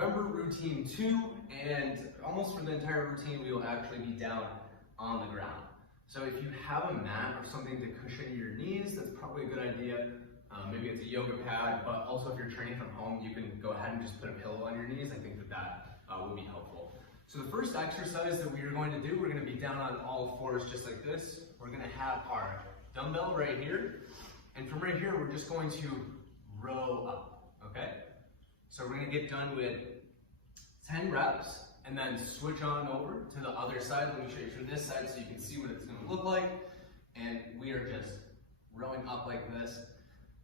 remember routine 2, and almost for the entire routine, we will actually be down on the ground. So if you have a mat or something to cushion your knees, that's probably a good idea. Maybe it's a yoga pad, but also if you're training from home, you can go ahead and just put a pillow on your knees. I think that will be helpful. So the first exercise that we are going to do, we're going to be down on all fours just like this. We're going to have our dumbbell right here, and from right here, we're just going to row up, okay? So we're going to get done with 10 reps, and then switch on over to the other side. Let me show you from this side so you can see what it's going to look like. And we are just rowing up like this.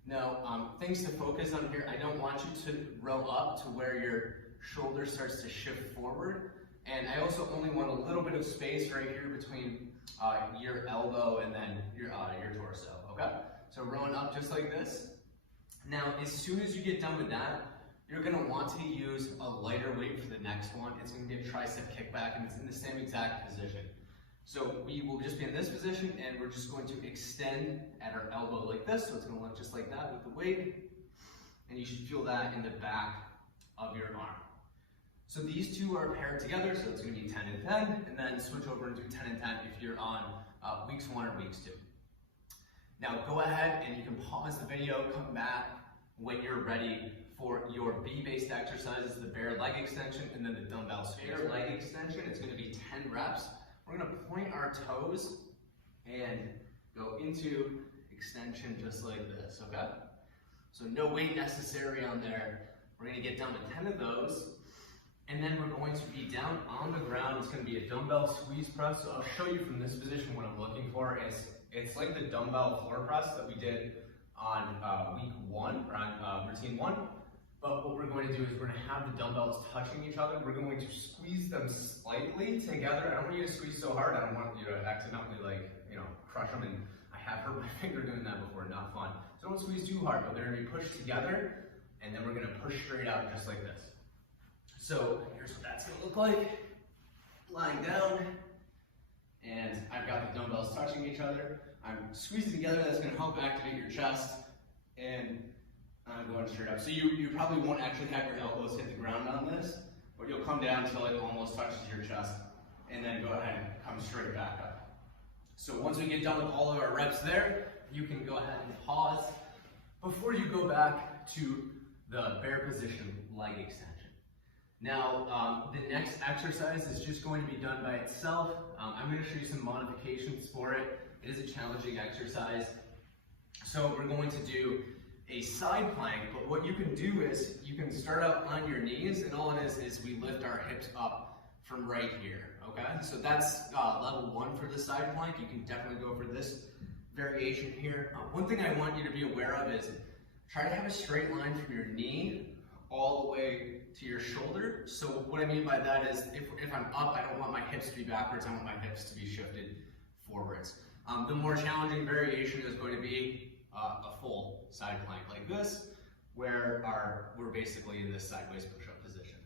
Now, things to focus on here, I don't want you to row up to where your shoulder starts to shift forward. And I also only want a little bit of space right here between your elbow and then your torso, okay? So rowing up just like this. Now, as soon as you get done with that, you're going to want to use a lighter weight for the next one. It's going to be a tricep kickback, and it's in the same exact position. So we will just be in this position, and we're just going to extend at our elbow like this. So it's going to look just like that with the weight, and you should feel that in the back of your arm. So these two are paired together, so it's going to be 10 and 10, and then switch over and do 10 and 10 if you're on weeks 1 or weeks 2. Now go ahead and you can pause the video, come back when you're ready for your B-based exercises, the bare leg extension, and then the dumbbell sphere leg extension. It's going to be 10 reps. We're going to point our toes and go into extension just like this, okay? So no weight necessary on there. We're going to get down to 10 of those, and then we're going to be down on the ground. It's going to be a dumbbell squeeze press. So I'll show you from this position what I'm looking for. It's like the dumbbell floor press that we did on week 1, or on routine 1. But what we're going to do is we're going to have the dumbbells touching each other. We're going to squeeze them slightly together. I don't want you to squeeze so hard. I don't want you to accidentally, crush them. And I have hurt my finger doing that before. Not fun. So don't squeeze too hard, but they're going to be pushed together, and then we're going to push straight out just like this. So here's what that's going to look like. Lying down, and I've got the dumbbells touching each other. I'm squeezing together. That's going to help activate your chest, and I'm going straight up. So you probably won't actually have your elbows hit the ground on this, but you'll come down until it almost touches your chest, and then go ahead and come straight back up. So once we get done with all of our reps there, you can go ahead and pause before you go back to the bare position leg extension. Now, the next exercise is just going to be done by itself. I'm going to show you some modifications for it. It is a challenging exercise. So we're going to do a side plank, but what you can do is you can start out on your knees, and all it is we lift our hips up from right here, okay? So that's level 1 for the side plank. You can definitely go for this variation here. One thing I want you to be aware of is try to have a straight line from your knee all the way to your shoulder. So what I mean by that is if I'm up, I don't want my hips to be backwards, I want my hips to be shifted forwards. The more challenging variation is going to be a full side plank like this, where we're basically in this sideways push-up position.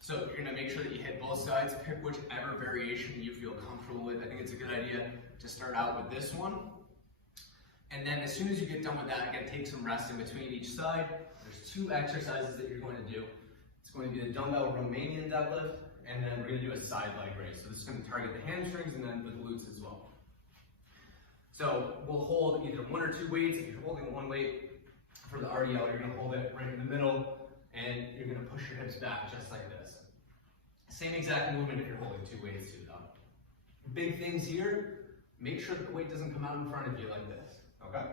So you're going to make sure that you hit both sides, pick whichever variation you feel comfortable with. I think it's a good idea to start out with this one. And then as soon as you get done with that, again, take some rest in between each side. There's 2 exercises that you're going to do. It's going to be the dumbbell Romanian deadlift, and then we're going to do a side leg raise. So this is going to target the hamstrings and then the glutes as well. So we'll hold either 1 or 2 weights. If you're holding 1 weight for the RDL, you're going to hold it right in the middle, and you're going to push your hips back just like this. Same exact movement if you're holding 2 weights too, though. Big things here, make sure that the weight doesn't come out in front of you like this, okay?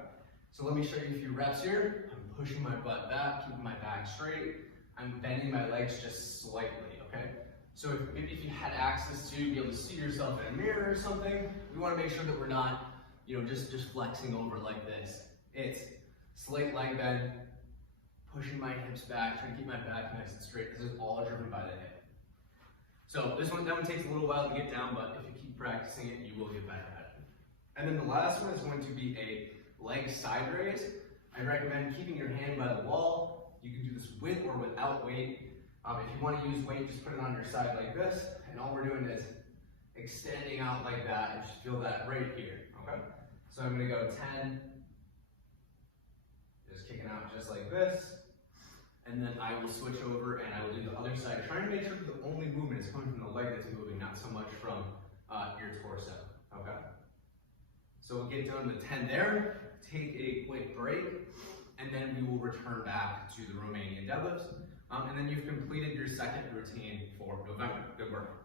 So let me show you a few reps here. I'm pushing my butt back, keeping my back straight. I'm bending my legs just slightly, okay? So maybe if you had access to be able to see yourself in a mirror or something, we want to make sure that we're not just flexing over like this. It's slight leg bend, pushing my hips back, trying to keep my back nice and straight. This is all driven by the hip. So that one takes a little while to get down, but if you keep practicing it, you will get better at it. And then the last one is going to be a leg side raise. I recommend keeping your hand by the wall. You can do this with or without weight. If you want to use weight, just put it on your side like this, and all we're doing is extending out like that, and just feel that right here, okay? So I'm going to go 10, just kicking out just like this, and then I will switch over and I will do the other other side. Trying to make sure that the only movement is coming from the leg that's moving, not so much from your torso, okay? So we'll get done with 10 there, take a quick break, and then we will return back to the Romanian deadlifts. And then you've completed your second routine for November. Good work.